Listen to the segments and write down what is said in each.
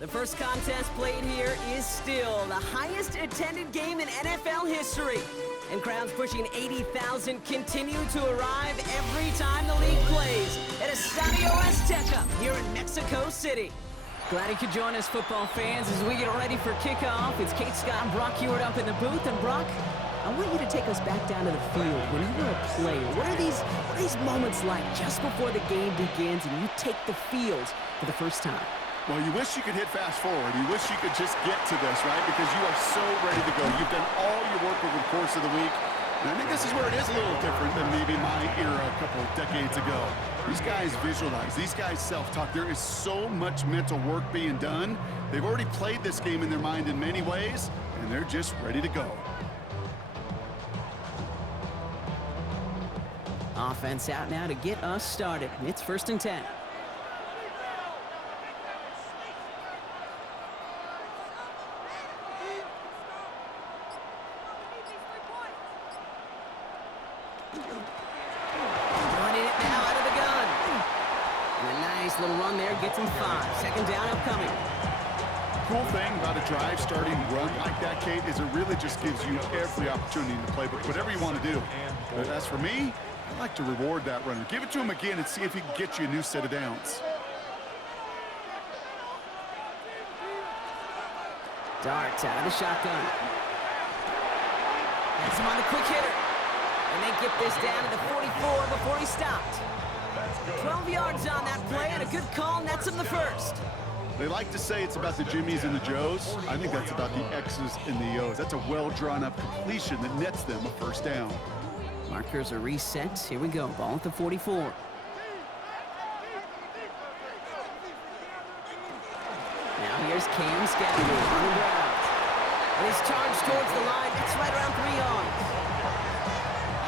The first contest played here is still the highest attended game in NFL history. And crowds pushing 80,000 continue to arrive every time the league plays at Estadio Azteca here in Mexico City. Glad you could join us, football fans, as we get ready for kickoff. It's Kate Scott and Brock Hewitt up in the booth. And Brock, I want you to take us back down to the field. When you were a player, what are these moments like just before the game begins and you take the field for the first time? Well, you wish you could hit fast forward. You wish you could just get to this, right? Because you are so ready to go. You've done all your work over the course of the week. And I think this is where it is a little different than maybe my era a couple of decades ago. These guys visualize. These guys self-talk. There is so much mental work being done. They've already played this game in their mind in many ways, and they're just ready to go. Offense out now to get us started. It's 1st and 10. Running it now out of the gun. And a nice little run there gets him 5. 2nd down upcoming. Cool thing about a drive starting run like that, Kate, is it really just gives you every opportunity to play whatever you want to do. But as for me, I like to reward that runner. Give it to him again and see if he can get you a new set of downs. Darts out of the shotgun. Has him on the quick hitter. And they get this down to the 44 before he stopped. 12 yards on that play, and a good call nets him the first. They like to say it's about the Jimmies and the Joes. I think that's about the X's and the O's. That's a well-drawn-up completion that nets them a 1st down. Markers are reset. Here we go. Ball at the 44. Now here's Cam Scattergood on the ground. And he's charged towards the line. It's right around 3 yards.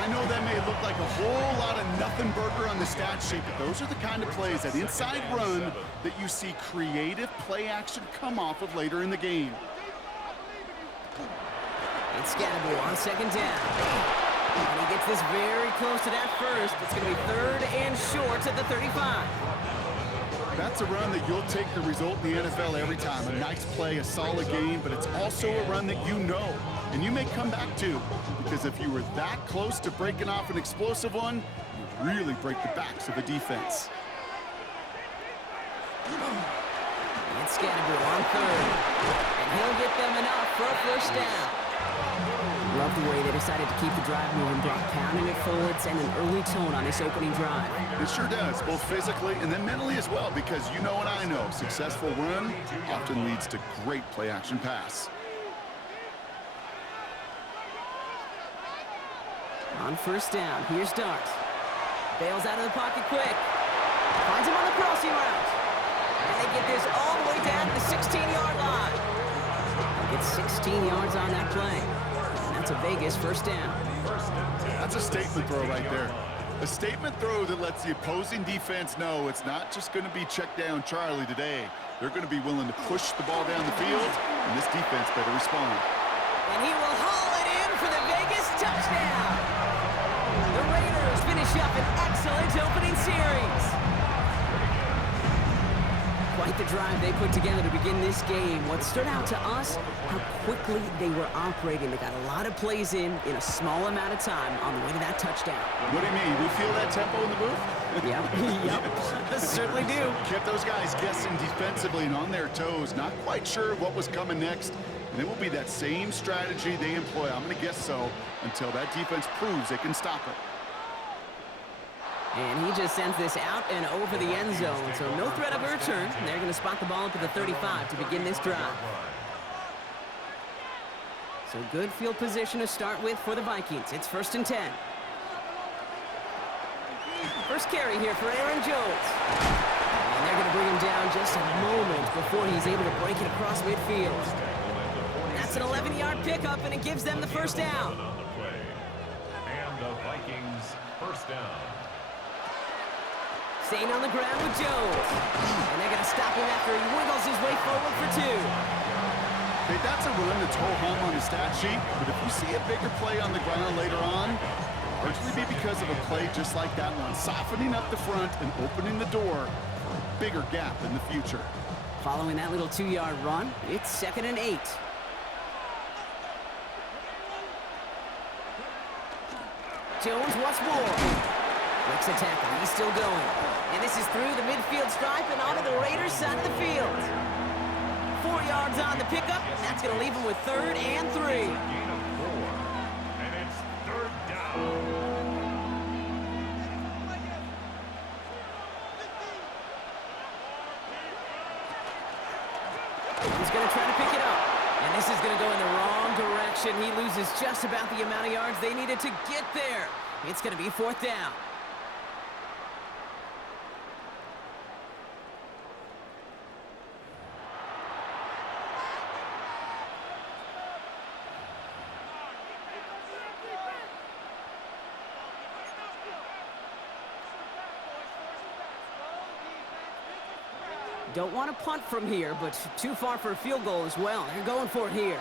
I know that may look like a whole lot of nothing burger on the stat sheet, but those are the kind of plays, that inside run, that you see creative play action come off of later in the game. It's Scattergood on 2nd down. And he gets this very close to that first. It's going to be 3rd and short at the 35. That's a run that you'll take the result in the NFL every time. A nice play, a solid game, but it's also a run that you know, and you may come back to, because if you were that close to breaking off an explosive one, you really break the backs of the defense. It's Scattergood on 3rd. And he'll get them enough for a 1st down. Love the way they decided to keep the drive moving, Brock, pounding it forward, sending an early tone on this opening drive. It sure does, both physically and then mentally as well, because you know and I know, successful run often leads to great play-action pass. On 1st down, here's Dart. Bails out of the pocket quick. Finds him on the crossing route. And they get this all the way down to the 16-yard line. They get 16 yards on that play. That's a Vegas 1st down. That's a statement throw right there. A statement throw that lets the opposing defense know it's not just going to be check down Charlie today. They're going to be willing to push the ball down the field, and this defense better respond. And he will haul it in for the Vegas touchdown. The Raiders finish up an excellent opening series. Quite the drive they put together to begin this game. What stood out to us, how quickly they were operating. They got a lot of plays in a small amount of time on the way to that touchdown. What do you mean? We feel that tempo in the booth? Yep, certainly do. Kept those guys guessing defensively and on their toes, not quite sure what was coming next. And it will be that same strategy they employ, I'm going to guess so, until that defense proves they can stop it. And he just sends this out and over the end zone, so no threat of a return. They're going to spot the ball up at the 35 to begin this drive. So good field position to start with for the Vikings. It's 1st and 10. First carry here for Aaron Jones. And they're going to bring him down just a moment before he's able to break it across midfield. That's an 11-yard pickup, and it gives them the 1st down. And the Vikings 1st down. Staying on the ground with Jones. And they're going to stop him after he wiggles his way forward for 2. Hey, that's a run that's ho-hum on the stat sheet, but if you see a bigger play on the ground later on, largely be because of a play just like that one, softening up the front and opening the door for a bigger gap in the future. Following that little 2-yard run, it's 2nd and 8. Jones wants more. Breaks a tackle. He's still going. And this is through the midfield stripe and onto the Raiders' side of the field. 4 yards on the pickup. And that's going to leave him with 3rd and 3. Gain of 4. And it's 3rd down. He's going to try to pick it up. And this is going to go in the wrong direction. He loses just about the amount of yards they needed to get there. It's going to be 4th down. Don't want to punt from here, but too far for a field goal as well. They're going for it here.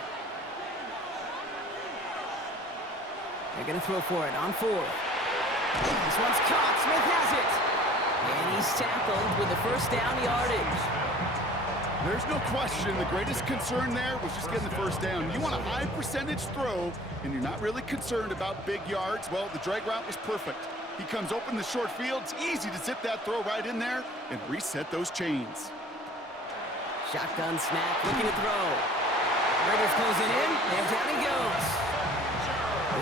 They're going to throw for it on 4th. This one's caught. Smith has it. And he's tackled with the 1st down yardage. There's no question the greatest concern there was just getting the 1st down. You want a high percentage throw, and you're not really concerned about big yards. Well, the drag route was perfect. He comes open the short field. It's easy to zip that throw right in there and reset those chains. Shotgun snap, looking to throw. Raiders closing in, and down he goes.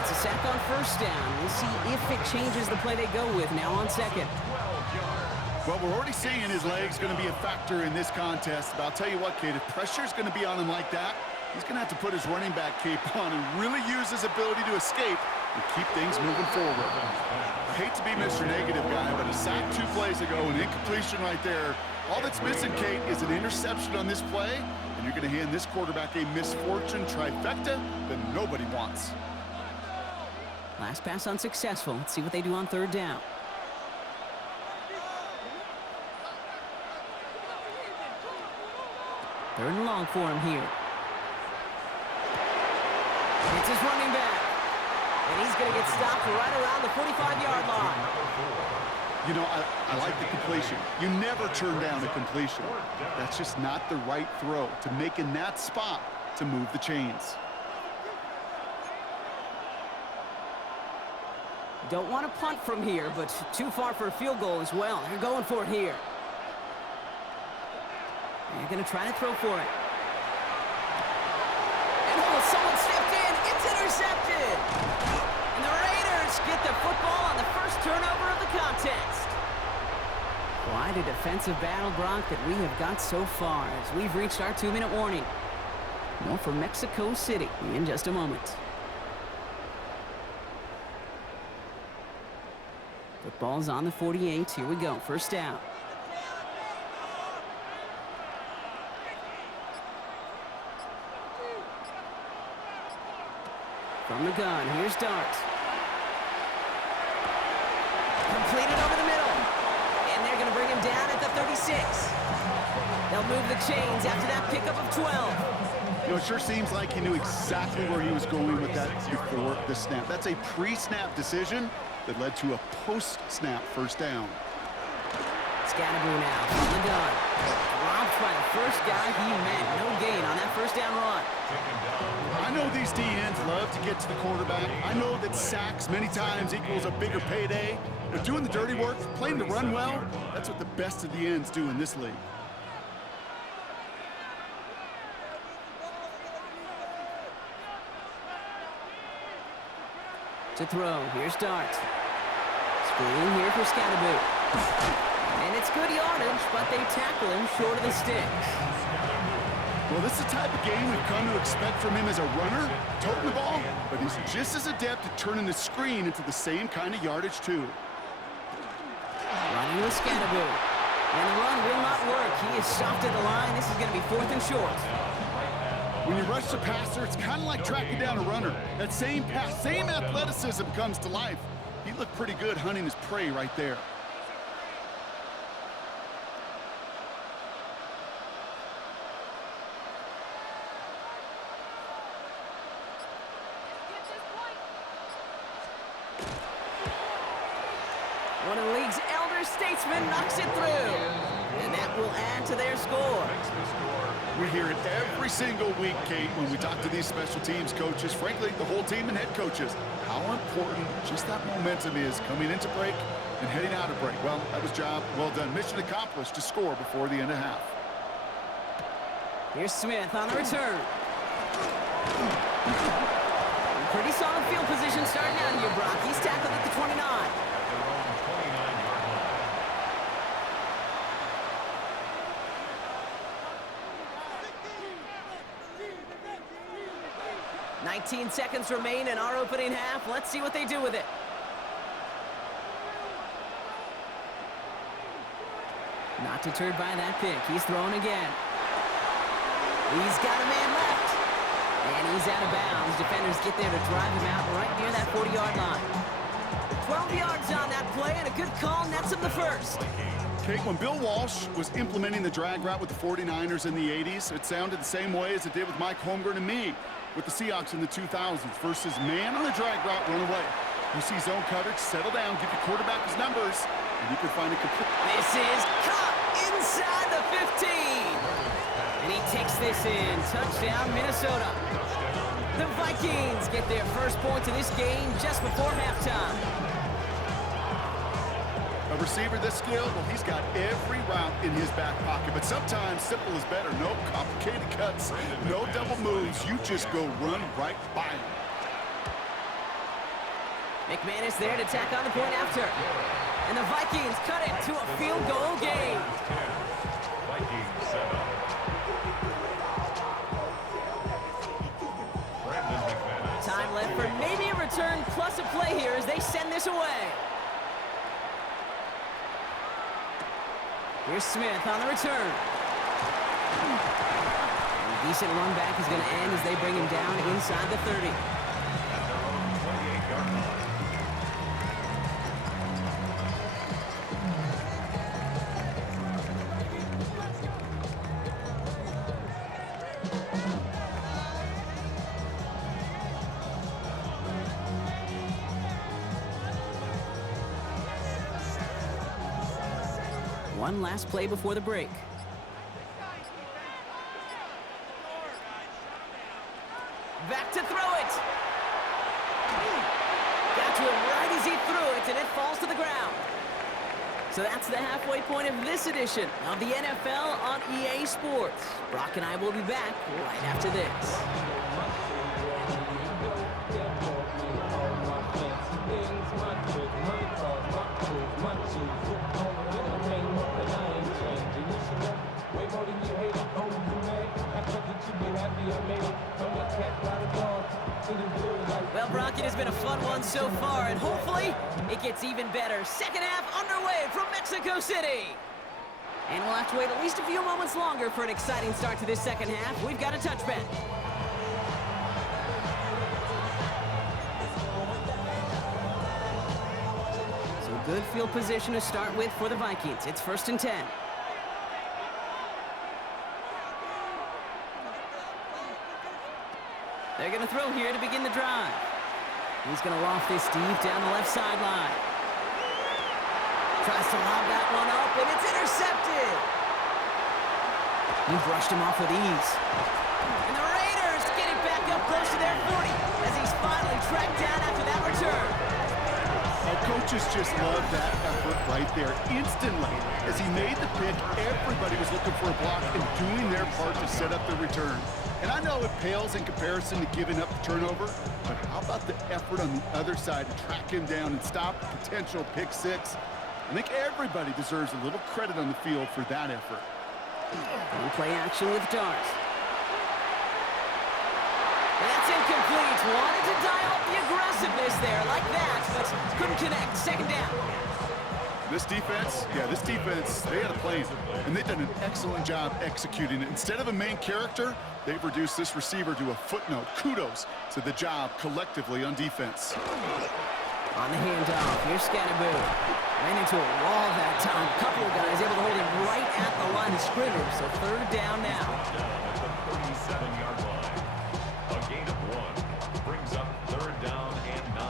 It's a sack on 1st down. We'll see if it changes the play they go with now on 2nd. Well, we're already seeing his legs going to be a factor in this contest. But I'll tell you what, Kate, if pressure's going to be on him like that, he's going to have to put his running back cape on and really use his ability to escape and keep things moving forward. I hate to be Mr. Negative guy, but a sack 2 plays ago, an incompletion right there. All that's missing, Kate, is an interception on this play, and you're going to hand this quarterback a misfortune trifecta that nobody wants. Last pass unsuccessful. Let's see what they do on 3rd down. 3rd and long for him here. It's his running back. And he's going to get stopped right around the 45-yard line. You know, I like the completion. You never turn down a completion. That's just not the right throw to make in that spot to move the chains. Don't want to punt from here, but too far for a field goal as well. They're going for it here. They're going to try to throw for it. And oh, someone stepped in. It's intercepted. And the Raiders get the football on the first turnover of the contest. Quite a defensive battle, Brock, that we have got so far as we've reached our 2-minute warning. More from Mexico City in just a moment. Football's on the 48. Here we go. 1st down. From the gun, here's Dart. Completed over the middle. And they're going to bring him down at the 36. They'll move the chains after that pickup of 12. You know, it sure seems like he knew exactly where he was going with that before the snap. That's a pre-snap decision that led to a post-snap 1st down. Scatterboo now from the gun. Dropped by the first guy he met. No gain on that 1st down run. I know these DNs love to get to the quarterback. I know that sacks many times equals a bigger payday. But doing the dirty work, playing to run well, that's what the best of the ends do in this league. To throw, here's Dart. Screen here for Scatterboo. And it's good yardage, but they tackle him short of the sticks. Well, this is the type of game we've come to expect from him as a runner, toting the ball, but he's just as adept at turning the screen into the same kind of yardage, too. Running with Scatterboo. And the run will not work. He is stopped at the line. This is going to be 4th and short. When you rush the passer, it's kind of like tracking down a runner. That same pass, same athleticism comes to life. He looked pretty good hunting his prey right there. One of the league's elder statesmen knocks it through. And that will add to their score. We hear it every single week, Kate, when we talk to these special teams coaches, frankly, the whole team and head coaches, how important just that momentum is coming into break and heading out of break. Well, that was job well done. Mission accomplished to score before the end of half. Here's Smith on the return. Pretty solid field position starting out here, Brock. He's tackled at the 29. 19 seconds remain in our opening half. Let's see what they do with it. Not deterred by that pick. He's throwing again. He's got a man left. And he's out of bounds. Defenders get there to drive him out right near that 40-yard line. 12 yards on that play, and a good call nets him the first. Kate, when Bill Walsh was implementing the drag route with the 49ers in the 80s, it sounded the same way as it did with Mike Holmgren and me with the Seahawks in the 2000s versus man on a drag route, run away. You see zone coverage, settle down, give your quarterback his numbers, and you can find a complete... This is caught inside the 15. And he takes this in. Touchdown, Minnesota. The Vikings get their first points of this game just before halftime. A receiver this skilled, well, he's got every route in his back pocket, but sometimes simple is better. No complicated cuts, no double moves. You just go run right by him. McManus there to tack on the point after. And the Vikings cut it to a field goal game. Vikings set up. Brandon McManus. Time left for maybe a return plus a play here as they send this away. Here's Smith on the return. And a decent run back is going to end as they bring him down inside the 30. At their own 28-yard line. One last play before the break. Back to throw it. Got to him right as he threw it, and it falls to the ground. So that's the halfway point of this edition of the NFL on EA Sports. Brock and I will be back right after this. Well, Brock, it has been a fun one so far, and hopefully it gets even better. Second half underway from Mexico City. And we'll have to wait at least a few moments longer for an exciting start to this second half. We've got a touchback. So good field position to start with for the Vikings. It's 1st and 10. They're going to throw here to begin the drive. He's going to loft this deep down the left sideline. Tries to lob that one up, and it's intercepted. He brushed him off with ease. And the Raiders get it back up close to their 40 as he's finally tracked down after that return. Our coaches just love that effort right there. Instantly, as he made the pick, everybody was looking for a block and doing their part to set up the return. And I know it pales in comparison to giving up the turnover, but how about the effort on the other side to track him down and stop the potential pick six? I think everybody deserves a little credit on the field for that effort. And play action with Dart. That's incomplete. Wanted to dial up the aggressiveness there like that, but couldn't connect. Second down. This defense, they had a plan, and they've done an excellent job executing it. Instead of a main character, they've reduced this receiver to a footnote. Kudos to the job collectively on defense. On the handoff, here's Scatterboo. Ran into a wall that time. A couple of guys able to hold him right at the line of scrimmage, so 3rd down now. Down at the 37-yard line. A gain of 1 brings up 3rd down and 9.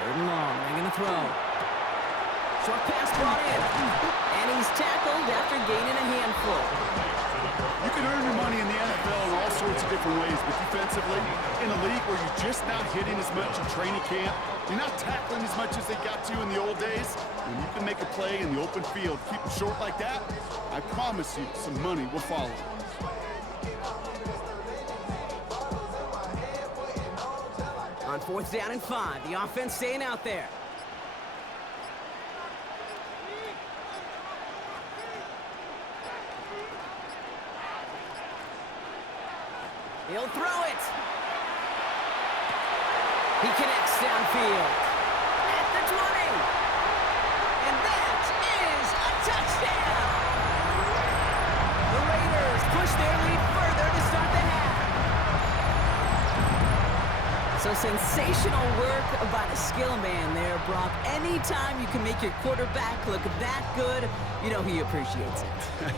Third and long. They're going to throw. Short pass brought in. And he's tackled after gaining a handful. You can earn your money in the NFL in all sorts of different ways, but defensively, in a league where you're just not hitting as much in training camp, you're not tackling as much as they got to in the old days, when you can make a play in the open field, keep it short like that, I promise you some money will follow. On 4th down and 5, the offense staying out there. He'll throw it. He connects downfield. At the 20. And that is a touchdown. The Raiders push their lead further to start the half. So sensational work by the skill man there, Brock. Anytime you can make your quarterback look that good, you know he appreciates it.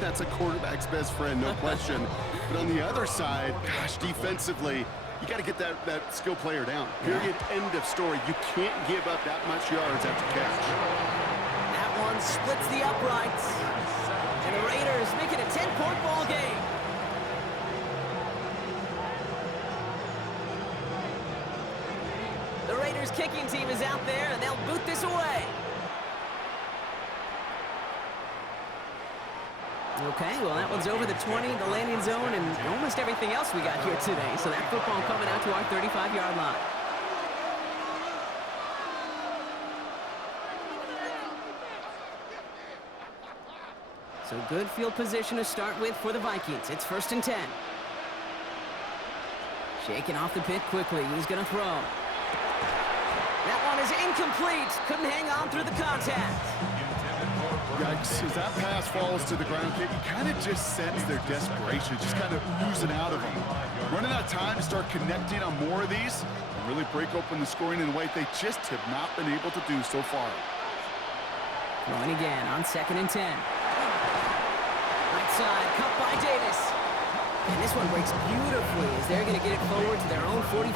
That's a quarterback's best friend, no question. But on the other side, gosh, defensively, you got to get that skill player down. Period. End of story. You can't give up that much yards after catch. That one splits the uprights. And the Raiders make it a 10-point ball game. The Raiders kicking team is out there, and they'll boot this away. Okay, well, that one's over the 20, the landing zone, and almost everything else we got here today. So that football coming out to our 35-yard line. So good field position to start with for the Vikings. It's 1st and 10. Shaking off the pit quickly. He's going to throw. That one is incomplete. Couldn't hang on through the contact. Yikes, as that pass falls to the ground, you kind of just sense their desperation, just kind of oozing out of them. Running out of time to start connecting on more of these and really break open the scoring in a way they just have not been able to do so far. Throwing again on 2nd and 10. Right side, cut by Davis. And this one breaks beautifully as they're going to get it forward to their own 45.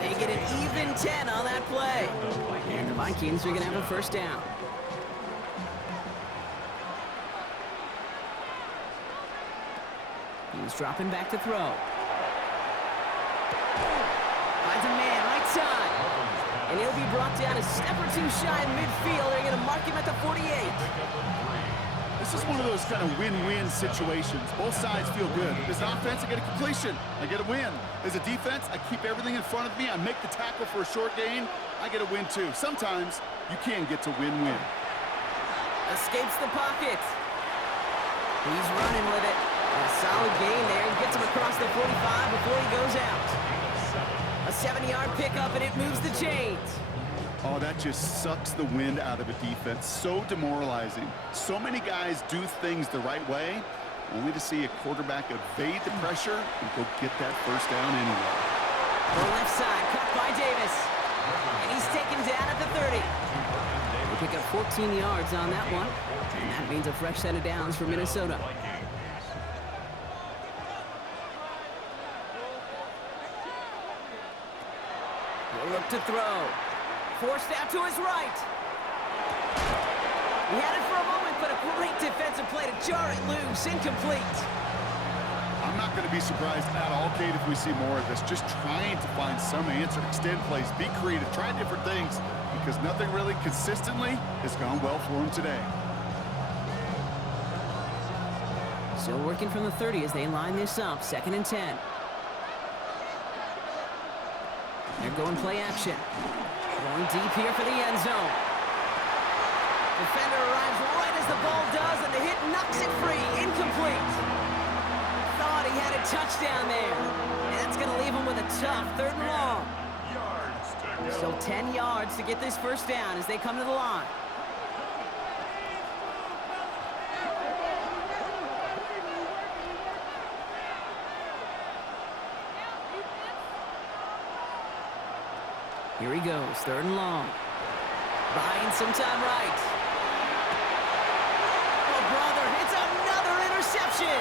They get an even 10 on that play. And the Vikings are going to have a 1st down. He's dropping back to throw. Finds a man right side. And he'll be brought down a step or two shy in midfield. They're going to mark him at the 48. This is one of those kind of win-win situations. Both sides feel good. As an offense, I get a completion. I get a win. As a defense, I keep everything in front of me. I make the tackle for a short gain. I get a win, too. Sometimes you can get to win-win. Escapes the pocket. He's running with it. A solid gain there. He gets him across the 45 before he goes out. A 7-yard pickup, and it moves the chains. Oh, that just sucks the wind out of a defense. So demoralizing. So many guys do things the right way, only to see a quarterback evade the pressure and go get that 1st down anyway. The left side, cut by Davis. And he's taken down at the 30. They pick up 14 yards on that one. And that means a fresh set of downs for Minnesota. He'll look to throw. Forced out to his right. He had it for a moment, but a great defensive play to jar it loose. Incomplete. I'm not going to be surprised at all, Kate, if we see more of this. Just trying to find some answer, extend plays, be creative, try different things, because nothing really consistently has gone well for him today. Still working from the 30 as they line this up. 2nd and 10. They're going play action. Going deep here for the end zone. Defender arrives right as the ball does, and the hit knocks it free. Incomplete. Thought he had a touchdown there. And that's going to leave him with a tough 3rd and long. Still 10 yards to get this 1st down as they come to the line. Here he goes, 3rd and long. Buying some time right. Oh, brother, it's another interception.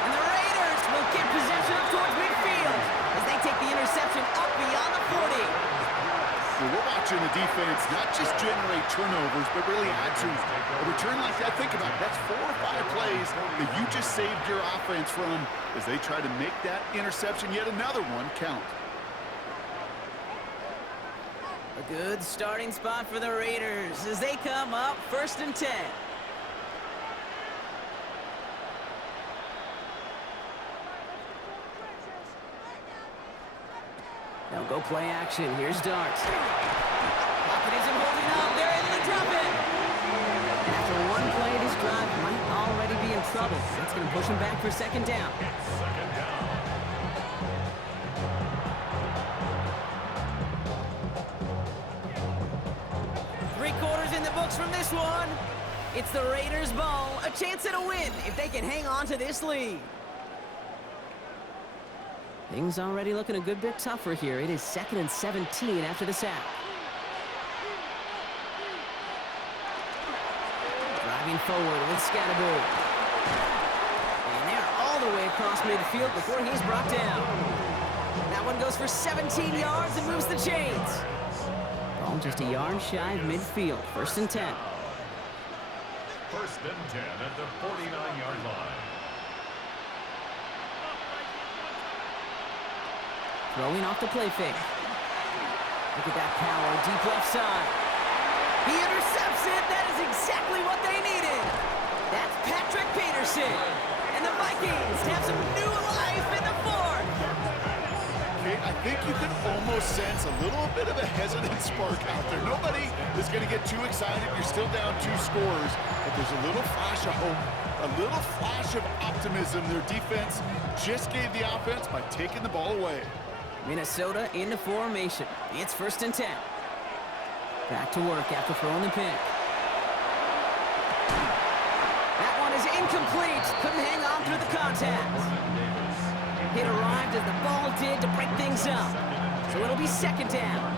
And the Raiders will get possession up towards midfield as they take the interception Well, we're watching the defense not just generate turnovers, but really add to it. A return like that, think about it, that's 4 or 5 plays that you just saved your offense from as they try to make that interception, yet another one, count. A good starting spot for the Raiders as they come up 1st and 10. They'll go play action. Here's Dart. Pocket isn't holding up. They're able to drop it. And after one play, this drive might already be in trouble. That's going to push him back for 2nd down. Three-quarters in the books from this one. It's the Raiders' ball. A chance at a win if they can hang on to this lead. Things already looking a good bit tougher here. It is 2nd and 17 after the sack. Driving forward with Scatterbury. And they're all the way across midfield before he's brought down. That one goes for 17 yards and moves the chains. Ball just a yard shy of midfield. 1st and 10. 1st and 10 at the 49-yard line. Throwing off the play fake. Look at that power, deep left side. He intercepts it. That is exactly what they needed. That's Patrick Peterson. And the Vikings have some new life in the 4th. Okay, I think you can almost sense a little bit of a hesitant spark out there. Nobody is going to get too excited. You're still down 2 scores. But there's a little flash of hope, a little flash of optimism. Their defense just gave the offense by taking the ball away. Minnesota into formation. It's 1st and 10. Back to work after throwing the pick. That one is incomplete. Couldn't hang on through the contact. It arrived as the ball did to break things up. So it'll be 2nd down.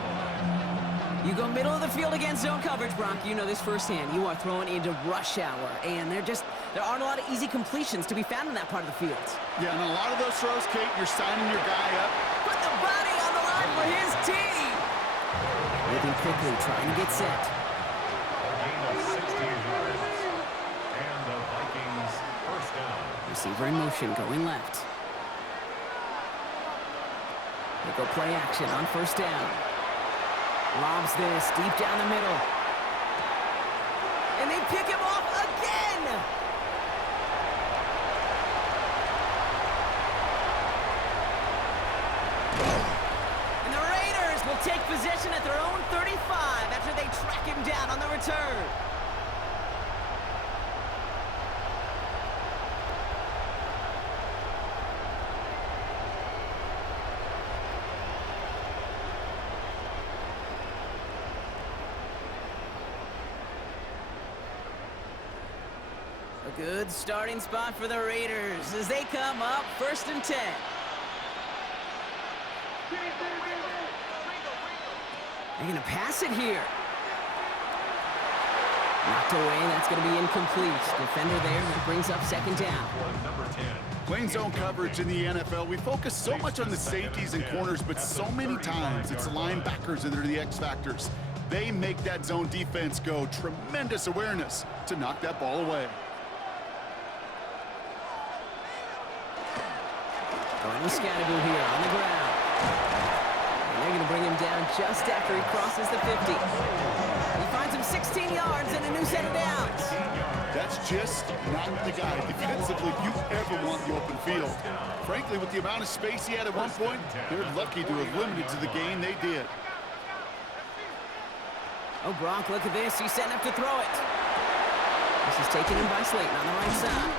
You go middle of the field against zone coverage, Brock. You know this firsthand. You are throwing into rush hour, and there aren't a lot of easy completions to be found in that part of the field. Yeah, and a lot of those throws, Kate, you're signing your guy up. Put the body on the line for his team. Moving quickly, trying to get set. A gain of 16 yards. And the Vikings 1st down. Receiver in motion, going left. They go play action on 1st down. Lobs this deep down the middle. And they pick him off again! And the Raiders will take possession at their own 35 after they track him down on the return. A good starting spot for the Raiders as they come up 1st and 10. They're going to pass it here. Knocked away. That's going to be incomplete. Defender there that brings up 2nd down. Number 10. Playing zone coverage in the NFL, we focus so much on the safeties and corners, but so many times it's the linebackers that are the X factors. They make that zone defense go. Tremendous awareness to knock that ball away. Going with Scatterbury here on the ground. And they're going to bring him down just after he crosses the 50. He finds him 16 yards and a new set of downs. That's just not the guy defensively you ever want the open field. Frankly, with the amount of space he had at one point, they're lucky to have limited to the gain they did. Oh, Brock, look at this. He's setting up to throw it. This is taken in by Slayton on the right side.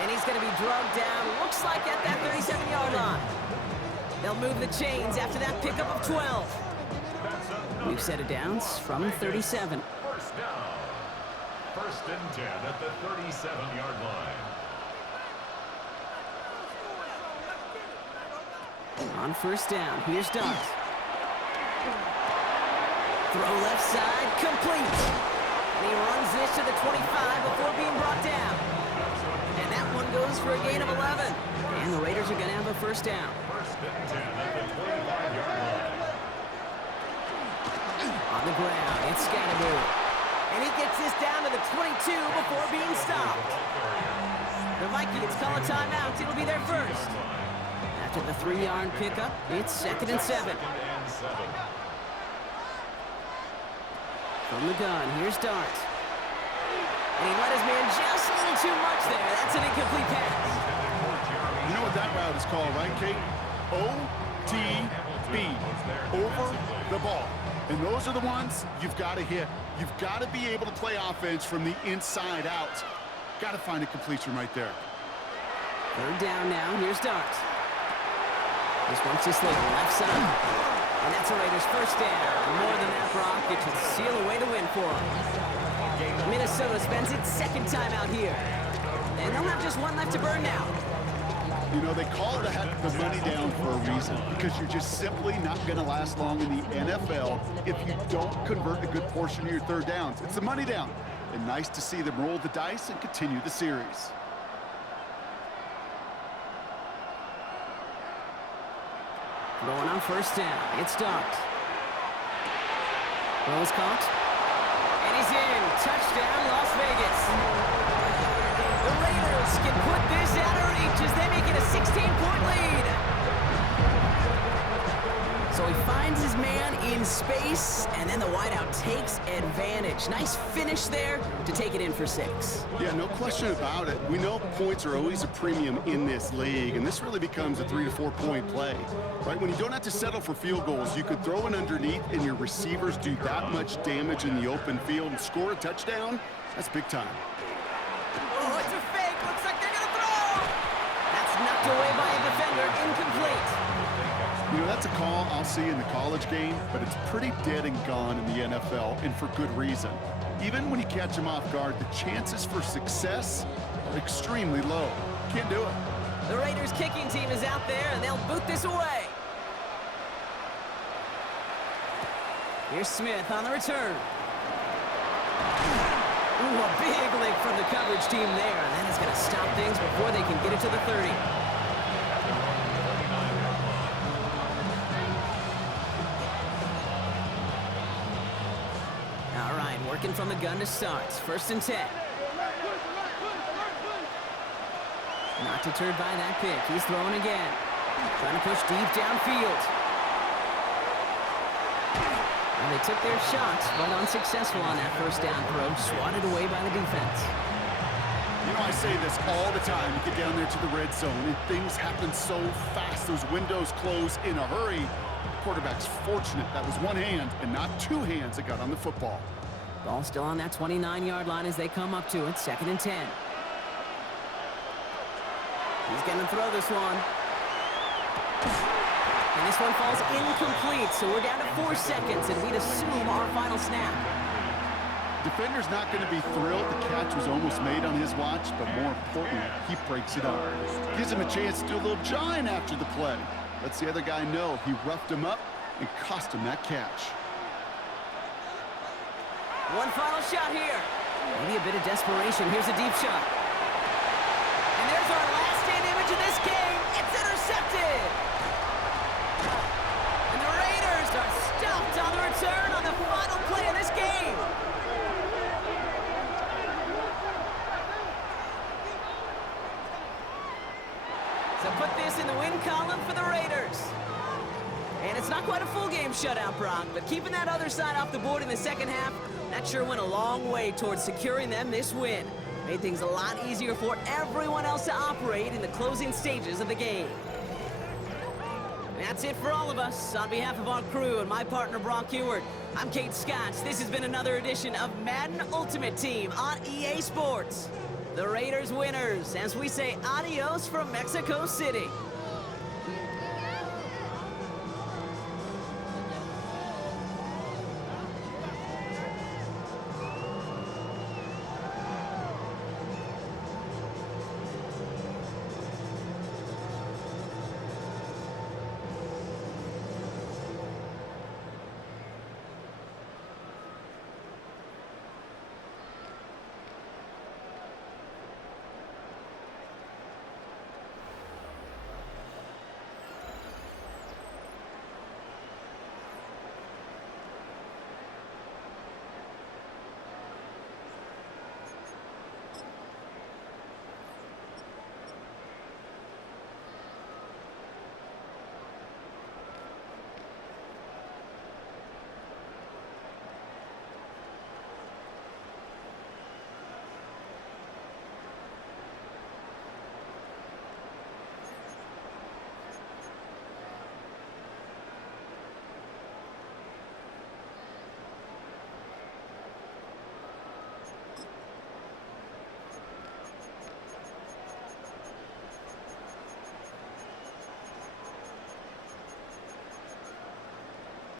And he's going to be drugged down, looks like at that 37-yard line. They'll move the chains after that pickup of 12. We've set it downs from 37. 1st down. 1st and 10 at the 37-yard line. On 1st down, here's Dart. Throw left side, complete. And he runs this to the 25 before being brought down. And that one goes for a gain of 11. And the Raiders are going to have a 1st down. 1st and 10 at the 25-yard line. Scatterboo. And he gets this down to the 22 before being stopped. The Vikings call a timeout. It'll be their first. After the 3-yard pickup, it's 2nd and 7. From the gun, here's Dart. And he let his man just a little too much there. That's an incomplete pass. You know what that route is called, right, Kate? OTB, over the ball. And those are the ones you've got to hit. You've got to be able to play offense from the inside out. Got to find a completion right there. 3rd down now, here's Dart. This one's just like left side. And that's a Raiders first down. More than that, Brock. It should seal away to win for them. Minnesota spends its 2nd time out here. And they'll have just one left to burn now. You know, they call the money down for a reason, because you're just simply not going to last long in the NFL if you don't convert a good portion of your 3rd downs. It's the money down. And nice to see them roll the dice and continue the series. Going on 1st down. It's Dart. Throws caught. And he's in. Touchdown, Las Vegas. The Raiders can put this out of reach as they make it a 16-point lead. So he finds his man in space, and then the wideout takes advantage. Nice finish there to take it in for 6. Yeah, no question about it. We know points are always a premium in this league, and this really becomes a 3 to 4 point play, right? When you don't have to settle for field goals, you could throw it underneath and your receivers do that much damage in the open field and score a touchdown. That's big time. Oh, it's a fake. Looks like they're going to throw. That's knocked away by a defender. Incomplete. You know, that's a call I'll see in the college game, but it's pretty dead and gone in the NFL, and for good reason. Even when you catch them off guard, the chances for success are extremely low. Can't do it. The Raiders kicking team is out there, and they'll boot this away. Here's Smith on the return. Ooh, a big lick from the coverage team there, and that is going to stop things before they can get it to the 30. All right, working from the gun to start. 1st and 10. Not deterred by that pick. He's throwing again. Trying to push deep downfield. And they took their shots, but unsuccessful on that 1st down throw. Swatted away by the defense. You know, I say this all the time. You get down there to the red zone, and things happen so fast. Those windows close in a hurry. The quarterback's fortunate that was one hand and not 2 hands that got on the football. Ball still on that 29-yard line as they come up to it. 2nd and 10. He's going to throw this one. And this one falls incomplete, so we're down to 4 seconds, and we'd assume our final snap. Defender's not going to be thrilled. The catch was almost made on his watch, but more importantly, he breaks it up. Gives him a chance to do a little jawing after the play. Lets the other guy know he roughed him up and cost him that catch. One final shot here. Maybe a bit of desperation. Here's a deep shot. And there's our last stand image of this game. It's intercepted. And the Raiders are stumped on the return on the final play of this game. So put this in the win column for the Raiders. And it's not quite a full game shutout, Brock, but keeping that other side off the board in the 2nd half, that sure went a long way towards securing them this win. Made things a lot easier for everyone else to operate in the closing stages of the game. That's it for all of us. On behalf of our crew and my partner, Brock Ewart, I'm Kate Scott. This has been another edition of Madden Ultimate Team on EA Sports. The Raiders winners, as we say adios from Mexico City.